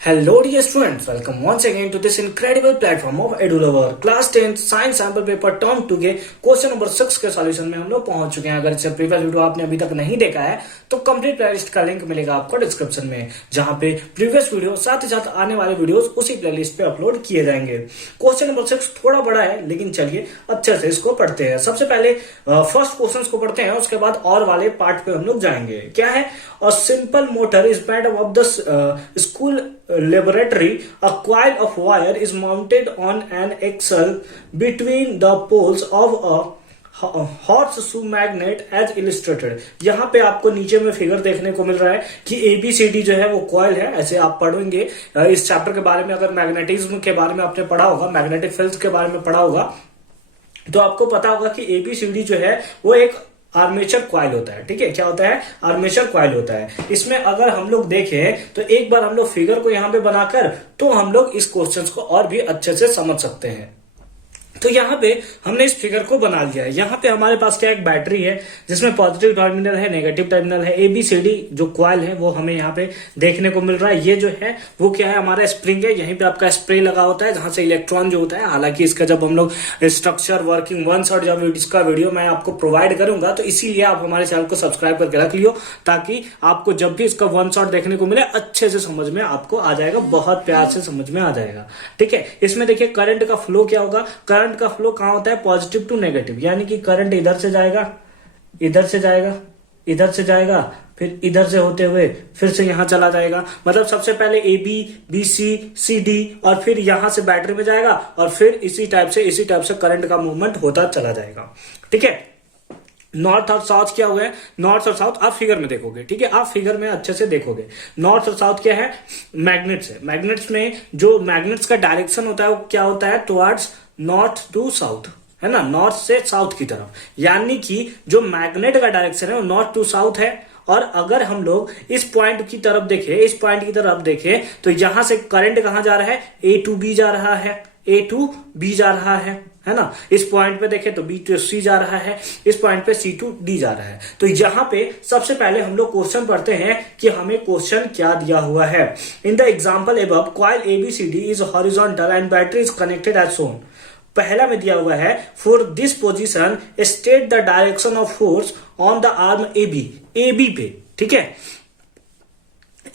Hello dear students, welcome once again to this incredible platform of EduLover. Class 10 Science Sample Paper Term 2 के question number 6 के solution में हम लोग पहुंच चुके हैं। अगर इससे प्रीवियस वीडियो आपने अभी तक नहीं देखा है तो कंप्लीट प्लेलिस्ट का लिंक मिलेगा आपको डिस्क्रिप्शन में, जहां पे प्रीवियस वीडियो साथ ही साथ आने वाले वीडियोस उसी प्लेलिस्ट पे अपलोड किए जाएंगे। क्वेश्चन नंबर 6 थोड़ा बड़ा है, लेकिन चलिए अच्छे से इसको पढ़ते हैं। सबसे पहले फर्स्ट क्वेश्चन को पढ़ते हैं, उसके बाद और वाले पार्ट पे हम लोग जाएंगे। क्या है? A simple motor is made of the school laboratory. A coil of wire is mounted on an axle between the poles of a horseshoe magnet as illustrated. यहाँ पे आपको नीचे में फिगर देखने को मिल रहा है कि ABCD जो है वो कॉइल है। ऐसे आप पढ़ेंगे इस चैप्टर के बारे में, अगर मैग्नेटिज्म के बारे में आपने पढ़ा होगा, मैग्नेटिक फील्ड्स के बारे में पढ़ा होगा, तो आपको पता होगा कि ABCD जो है वो एक आर्मेचर क्वाइल होता है। ठीक है, क्या होता है? आर्मेचर क्वाइल होता है। इसमें अगर हम लोग देखें तो एक बार हम लोग फिगर को यहां पे बनाकर तो हम लोग इस क्वेश्चन को और भी अच्छे से समझ सकते हैं। तो यहाँ पे हमने इस फिगर को बना लिया है। यहाँ पे हमारे पास क्या एक बैटरी है जिसमें पॉजिटिव टर्मिनल है, नेगेटिव टर्मिनल है। ABCD जो कॉइल है वो हमें यहाँ पे देखने को मिल रहा है। ये जो है वो क्या है? हमारा स्प्रिंग है। यहीं पे आपका स्प्रे लगा होता है जहां से इलेक्ट्रॉन जो होता है, हालांकि इसका जब हम लोग स्ट्रक्चर वर्किंग वन शॉट जब इसका वीडियो मैं आपको प्रोवाइड करूंगा तो इसीलिए आप हमारे चैनल को सब्सक्राइब करके रख लियो, ताकि आपको जब भी इसका वन शॉट देखने को मिले अच्छे से समझ में आपको आ जाएगा, बहुत प्यार से समझ में आ जाएगा। ठीक है, इसमें देखिए करंट का फ्लो क्या होगा। करंट का फ्लो कहां होता है? पॉजिटिव टू नेगेटिव, यानी कि करंट इधर से जाएगा, इधर से जाएगा, इधर से जाएगा, फिर इधर से होते हुए फिर से यहां चला जाएगा। मतलब सबसे पहले AB, BC, CD और फिर यहां से बैटरी में जाएगा और फिर इसी टाइप से करंट का मूवमेंट होता चला जाएगा। ठीक है, नॉर्थ और साउथ क्या हुआ है? नॉर्थ और साउथ आप फिगर में देखोगे। ठीक है, आप फिगर में अच्छे से देखोगे। नॉर्थ और साउथ क्या है? मैग्नेट्स है। मैग्नेट्स में जो मैग्नेट्स का डायरेक्शन होता है वो क्या होता है? टुवर्ड्स नॉर्थ टू साउथ, है ना, नॉर्थ से साउथ की तरफ। यानी कि जो मैग्नेट का डायरेक्शन है वो नॉर्थ टू साउथ है। और अगर हम लोग इस पॉइंट की तरफ देखें, इस पॉइंट की तरफ देखें तो यहां से करंट कहां जा रहा है? A to B जा रहा है, A to B जा रहा है ना। इस पॉइंट पे देखें तो B to C जा रहा है, इस पॉइंट पे C to D जा रहा है। तो यहां पे सबसे पहले हम लोग क्वेश्चन पढ़ते हैं कि हमें क्वेश्चन क्या दिया हुआ है। In the example above coil ABCD is horizontal and battery is connected as shown. पहला में दिया हुआ है for this position state the direction of force on the arm AB पे। ठीक है,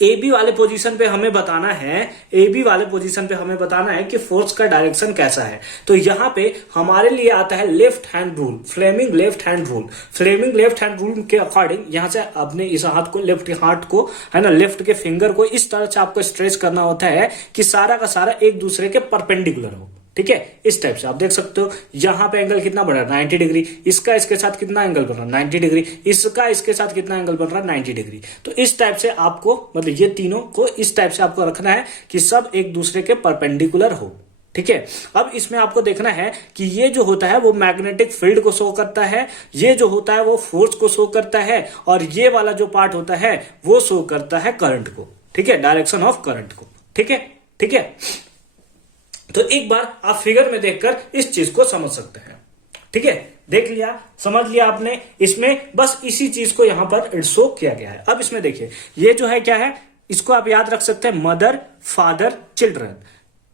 AB वाले पोजीशन पे हमें बताना है, AB वाले पोजीशन पे हमें बताना है कि फोर्स का डायरेक्शन कैसा है। तो यहां पे हमारे लिए आता है left hand rule, Fleming left hand rule. Fleming left hand rule के अकॉर्डिंग यहां से अपने इस हाथ को, लेफ्ट हाथ को, है ना, लेफ्ट के फिंगर को इस तरह से आपको स्ट्रेच करना होता है कि सारा का सारा एक दूसरे के परपेंडिकुलर हो। ठीक है, इस टाइप से आप देख सकते हो। यहां पे एंगल कितना बढ़ रहा है? 90 डिग्री। इसका इसके साथ कितना एंगल बन रहा है? 90 डिग्री। इसका इसके साथ कितना एंगल बन रहा है? 90 डिग्री। तो इस टाइप से आपको, मतलब ये तीनों को इस टाइप से आपको रखना है कि सब एक दूसरे के परपेंडिकुलर हो। ठीक है, अब इसमें आपको देखना है कि ये जो होता है वो मैग्नेटिक फील्ड को शो करता है, ये जो होता है वो फोर्स को शो करता है, और ये वाला जो पार्ट होता है वो शो करता है करंट को। ठीक है, डायरेक्शन ऑफ करंट को। ठीक है, ठीक है। तो एक बार आप फिगर में देखकर इस चीज को समझ सकते हैं। ठीक है, देख लिया, समझ लिया आपने। इसमें बस इसी चीज को यहां पर शो किया गया है। अब इसमें देखिए ये जो है क्या है, इसको आप याद रख सकते हैं, मदर, फादर, चिल्ड्रन।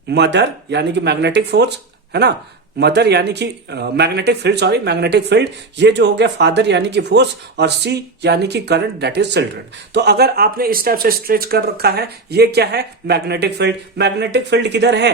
मदर यानी कि मैग्नेटिक फोर्स, है ना, मदर यानी कि magnetic field, sorry magnetic field. ये जो हो गया फादर यानी कि फोर्स, और C यानी कि करंट, दैट इज चिल्ड्रन। तो अगर आपने इस टाइप से स्ट्रेच कर रखा है, ये क्या है? Magnetic field. मैग्नेटिक फील्ड किधर है?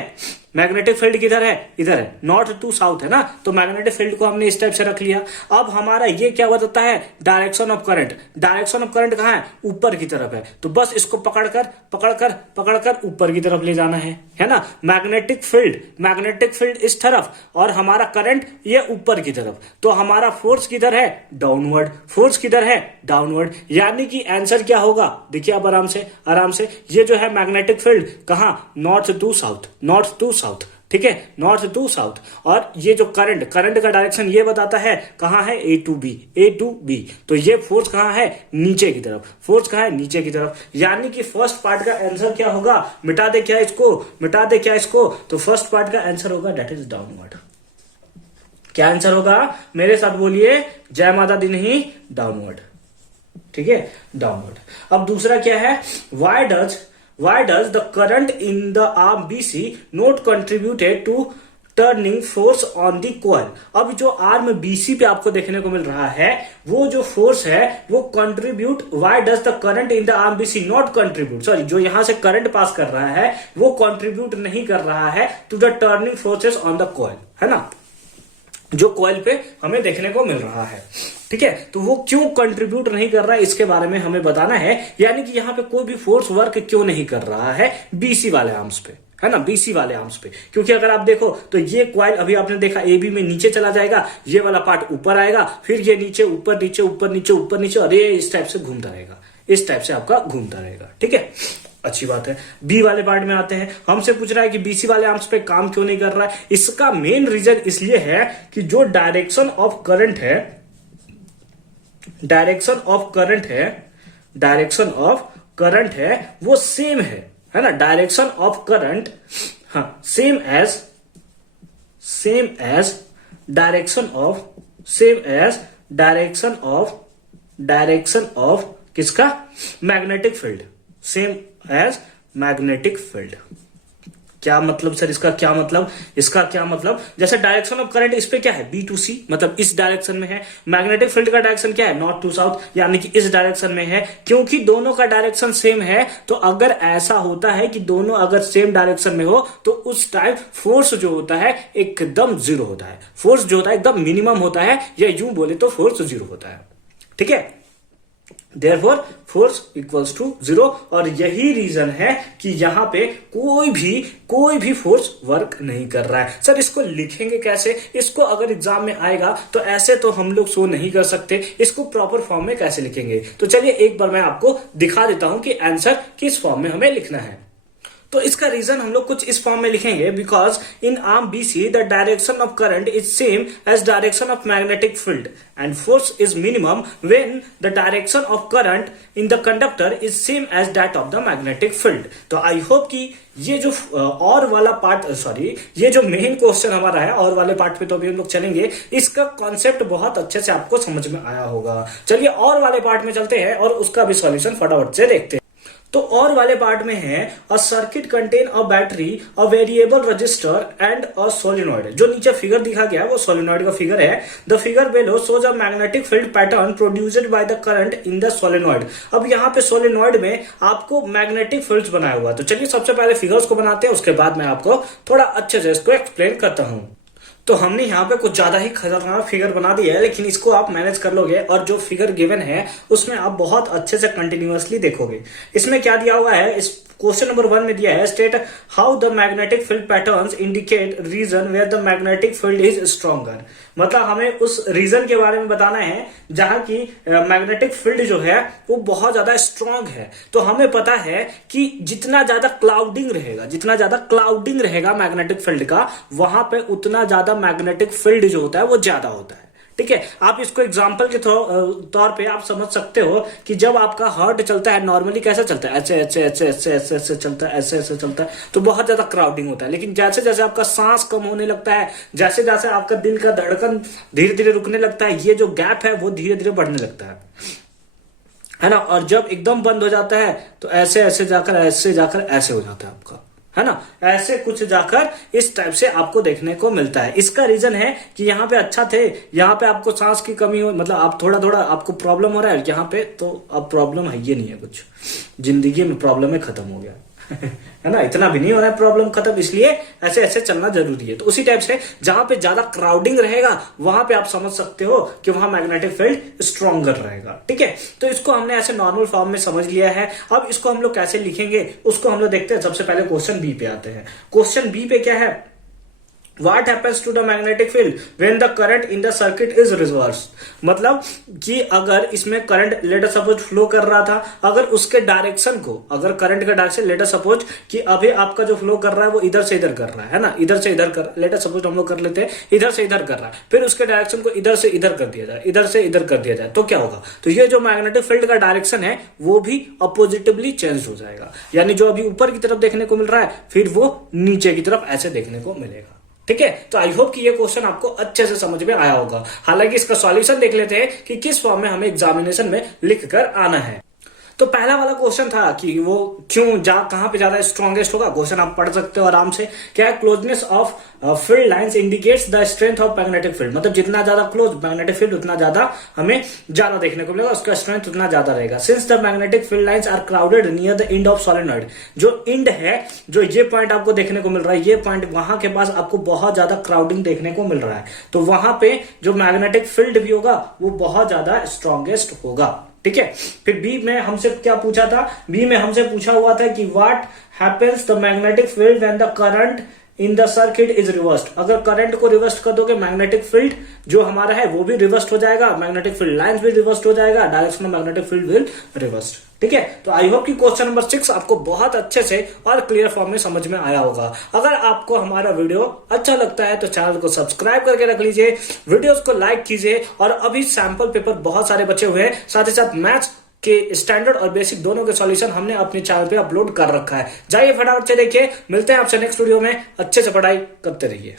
मैग्नेटिक फील्ड किधर है? इधर है, नॉर्थ टू साउथ, है ना। तो मैग्नेटिक फील्ड को हमने इस टाइप से रख लिया। अब हमारा ये क्या बताता है? Direction of current. Direction of current कहां है? ऊपर की तरफ है। तो बस इसको पकड़कर ऊपर की तरफ ले जाना है ना। मैग्नेटिक फील्ड इस तरफ और हमारा करंट ये ऊपर की तरफ। तो हमारा फोर्स किधर है? डाउनवर्ड। फोर्स किधर है? डाउनवर्ड। यानी कि आंसर क्या होगा? देखिए आप आराम से ये जो है मैग्नेटिक फील्ड कहां? North to south. ठीक है, नॉर्थ टू साउथ। और ये जो करंट का डायरेक्शन ये बताता है कहां है? A to B। तो ये फोर्स कहां है? नीचे की तरफ। फोर्स कहां है? नीचे की तरफ। यानी कि फर्स्ट पार्ट का आंसर क्या होगा? मिटा दे क्या इसको? तो फर्स्ट पार्ट का आंसर होगा दैट इज डाउनवर्ड। क्या आंसर होगा? मेरे साथ बोलिए, जय माता दी नहीं, डाउनवर्ड। ठीक है, डाउनवर्ड। अब दूसरा क्या है? why does the current in the arm BC not contributed to turning force on the coil. अब जो आर्म बीसी पे आपको देखने को मिल रहा है वो जो फोर्स है वो contribute, why does the current in the arm BC not contribute, sorry जो यहां से करंट पास कर रहा है वो कंट्रीब्यूट नहीं कर रहा है to the turning forces on the coil, है ना, जो कॉइल पे हमें देखने को मिल रहा है। ठीक है, तो वो क्यों कंट्रीब्यूट नहीं कर रहा है इसके बारे में हमें बताना है, यानी कि यहां पे कोई भी फोर्स वर्क क्यों नहीं कर रहा है बीसी वाले आर्म्स पे, है ना, बीसी वाले आर्म्स पे। क्योंकि अगर आप देखो तो ये कॉइल अभी आपने देखा ए बी में नीचे चला जाएगा, ये वाला पार्ट ऊपर आएगा, फिर ये नीचे ऊपर नीचे ऊपर नीचे ऊपर नीचे, और ये इस टाइप से घूमता रहेगा, इस टाइप से आपका घूमता रहेगा। ठीक है, अच्छी बात है। बी वाले पार्ट में आते हैं, हमसे पूछ रहा है कि बीसी वाले आर्म्स पे काम क्यों नहीं कर रहा है। इसका मेन रीजन इसलिए है कि जो डायरेक्शन ऑफ करंट है, डायरेक्शन ऑफ करंट है, डायरेक्शन ऑफ करंट है वो सेम है ना, डायरेक्शन ऑफ करंट, हाँ, सेम एज डायरेक्शन ऑफ किसका, magnetic field, same as magnetic field. क्या मतलब सर इसका, क्या मतलब, इसका क्या मतलब, जैसे डायरेक्शन ऑफ करंट इस पे क्या है बी टू सी, मतलब इस डायरेक्शन में है, मैग्नेटिक फील्ड का डायरेक्शन क्या है नॉर्थ टू साउथ, यानी कि इस डायरेक्शन में है। क्योंकि दोनों का डायरेक्शन सेम है तो अगर ऐसा होता है कि दोनों अगर सेम डायरेक्शन में हो तो उस टाइम फोर्स जो होता है एकदम जीरो होता है, फोर्स जो होता है एकदम मिनिमम होता है, या यूं बोले तो फोर्स जीरो होता है। ठीक है, Therefore force equals to zero, और यही रीजन है कि यहां पे कोई भी फोर्स वर्क नहीं कर रहा है। सर इसको लिखेंगे कैसे, इसको अगर एग्जाम में आएगा तो ऐसे तो हम लोग शो नहीं कर सकते, इसको प्रॉपर फॉर्म में कैसे लिखेंगे, तो चलिए एक बार मैं आपको दिखा देता हूं कि आंसर किस फॉर्म में हमें लिखना है। तो इसका रीजन हम लोग कुछ इस फॉर्म में लिखेंगे, because in arm BC the direction of current is same as direction of magnetic field and force is minimum when the direction of current in the conductor is same as that of the magnetic field. तो I hope कि ये जो और वाला part, sorry ये जो main question हमारा है और वाले पार्ट पे तो अभी हम लोग चलेंगे, इसका कॉन्सेप्ट बहुत अच्छे से आपको समझ में आया होगा। चलिए और वाले पार्ट में चलते हैं और उसका भी सॉल्यूशन फटाफट से देखते हैं। तो और वाले पार्ट में है a circuit contain a battery, a variable resistor and a solenoid. जो नीचे फिगर दिखा गया है वो सोलिनॉइड का फिगर है। The figure below shows a magnetic field pattern produced by the current in the solenoid. अब यहाँ पे सोलिनॉइड में आपको मैग्नेटिक फील्ड्स बनाया हुआ है। तो चलिए सबसे पहले फिगर्स को बनाते हैं, उसके बाद मैं आपको थोड़ा अच्छे से इसको एक्सप्लेन करता हूँ। तो हमने यहाँ पे कुछ ज्यादा ही खतरनाक फिगर बना दिया है, लेकिन इसको आप मैनेज कर लोगे और जो फिगर गिवन है उसमें आप बहुत अच्छे से कंटिन्यूअसली देखोगे। इसमें क्या दिया हुआ है, इस क्वेश्चन नंबर 1 में दिया है state how the magnetic field patterns indicate region where the magnetic field is stronger. मतलब हमें उस रीजन के बारे में बताना है जहां की मैग्नेटिक फील्ड जो है वो बहुत ज्यादा स्ट्रांग है। तो हमें पता है कि जितना ज्यादा क्लाउडिंग रहेगा मैग्नेटिक फील्ड का, वहां पे उतना ज्यादा मैग्नेटिक फील्ड जो होता है वो ज्यादा होता है। ठीक है, आप इसको एग्जांपल के तौर पे आप समझ सकते हो कि जब आपका हार्ट चलता है नॉर्मली कैसा चलता है, ऐसे ऐसे ऐसे ऐसे ऐसे ऐसे चलता है, ऐसे ऐसे चलता है, तो बहुत ज्यादा क्राउडिंग होता है। लेकिन जैसे जैसे आपका सांस कम होने लगता है, जैसे जैसे आपका दिल का धड़कन धीरे धीरे रुकने लगता है, ये जो गैप है वो धीरे धीरे बढ़ने लगता है ना। और जब एकदम बंद हो जाता है तो ऐसे ऐसे जाकर ऐसे हो जाता है आपका, है ना, ऐसे कुछ जाकर इस टाइप से आपको देखने को मिलता है। इसका रीजन है कि यहाँ पे अच्छा थे, यहाँ पे आपको सांस की कमी हो, मतलब आप थोड़ा थोड़ा आपको प्रॉब्लम हो रहा है यहाँ पे, तो अब प्रॉब्लम है ये नहीं है, कुछ जिंदगी में प्रॉब्लम है खत्म हो गया है ना, इतना भी नहीं हो रहा है प्रॉब्लम खत्म, इसलिए ऐसे ऐसे चलना जरूरी है। तो उसी टाइप से जहां पे ज्यादा क्राउडिंग रहेगा वहां पे आप समझ सकते हो कि वहां मैग्नेटिक फील्ड स्ट्रॉन्गर रहेगा। ठीक है, तो इसको हमने ऐसे नॉर्मल फॉर्म में समझ लिया है। अब इसको हम लोग कैसे लिखेंगे उसको हम लोग देखते हैं। सबसे पहले क्वेश्चन बी पे आते हैं। क्वेश्चन बी पे क्या है, What happens to the magnetic field when the current in the circuit is reversed? मतलब कि अगर इसमें current let us suppose flow कर रहा था, अगर उसके डायरेक्शन को, अगर करंट का डायरेक्शन लेट अस सपोज कि अभी आपका जो फ्लो कर रहा है वो इधर से इधर कर रहा है ना, इधर से इधर कर, लेट अस सपोज हम लोग कर लेते हैं इधर से इधर कर रहा है, फिर उसके डायरेक्शन को इधर से इधर कर दिया जाए, इधर से इधर कर दिया जाए, तो क्या होगा, तो ये जो मैग्नेटिक फील्ड का डायरेक्शन है वो भी अपोजिटिवली चेंज हो जाएगा। यानी जो अभी ऊपर की तरफ देखने को मिल रहा है फिर वो नीचे की तरफ ऐसे देखने को मिलेगा। ठीक है, तो आई होप कि ये क्वेश्चन आपको अच्छे से समझ में आया होगा। हालांकि इसका सॉल्यूशन देख लेते हैं कि किस फॉर्म में हमें एग्जामिनेशन में लिख कर आना है। तो पहला वाला क्वेश्चन था कि वो क्यों कहां पे ज्यादा स्ट्रॉन्गेस्ट होगा। क्वेश्चन आप पढ़ सकते हो आराम से। क्या है, closeness of field lines indicates the strength of magnetic field, मतलब जितना ज्यादा क्लोज मैग्नेटिक फील्ड उतना ज्यादा हमें ज्यादा देखने को मिलेगा, उसका स्ट्रेंथ उतना ज्यादा रहेगा। Since the magnetic field lines are crowded near the end of solenoid, जो एंड है, जो ये पॉइंट आपको देखने को मिल रहा है, ये पॉइंट वहां के पास आपको बहुत ज्यादा क्राउडिंग देखने को मिल रहा है, तो वहां पे जो मैग्नेटिक फील्ड भी होगा वो बहुत ज्यादा स्ट्रॉन्गेस्ट होगा। ठीक है। फिर बी में हमसे क्या पूछा था, बी में हमसे पूछा हुआ था कि what happens the magnetic field when the current in the circuit is reversed. अगर करंट को रिवर्स कर दोगे, मैग्नेटिक फील्ड जो हमारा है वो भी रिवर्स हो जाएगा, मैग्नेटिक फील्ड लाइंस भी रिवर्स हो जाएगा, direction of magnetic field will reverse. ठीक है। तो आई होप कि क्वेश्चन नंबर 6 आपको बहुत अच्छे से और क्लियर फॉर्म में समझ में आया होगा। अगर आपको हमारा वीडियो अच्छा लगता है तो चैनल को सब्सक्राइब करके रख लीजिए, वीडियोस को लाइक कीजिए, और अभी सैंपल पेपर बहुत सारे बचे हुए हैं, साथ ही साथ मैथ्स के स्टैंडर्ड और बेसिक दोनों के सॉल्यूशन हमने अपने चैनल पे अपलोड कर रखा है। जाइए फटाफट से देखिए। मिलते हैं आपसे नेक्स्ट वीडियो में। अच्छे से पढ़ाई करते रहिए।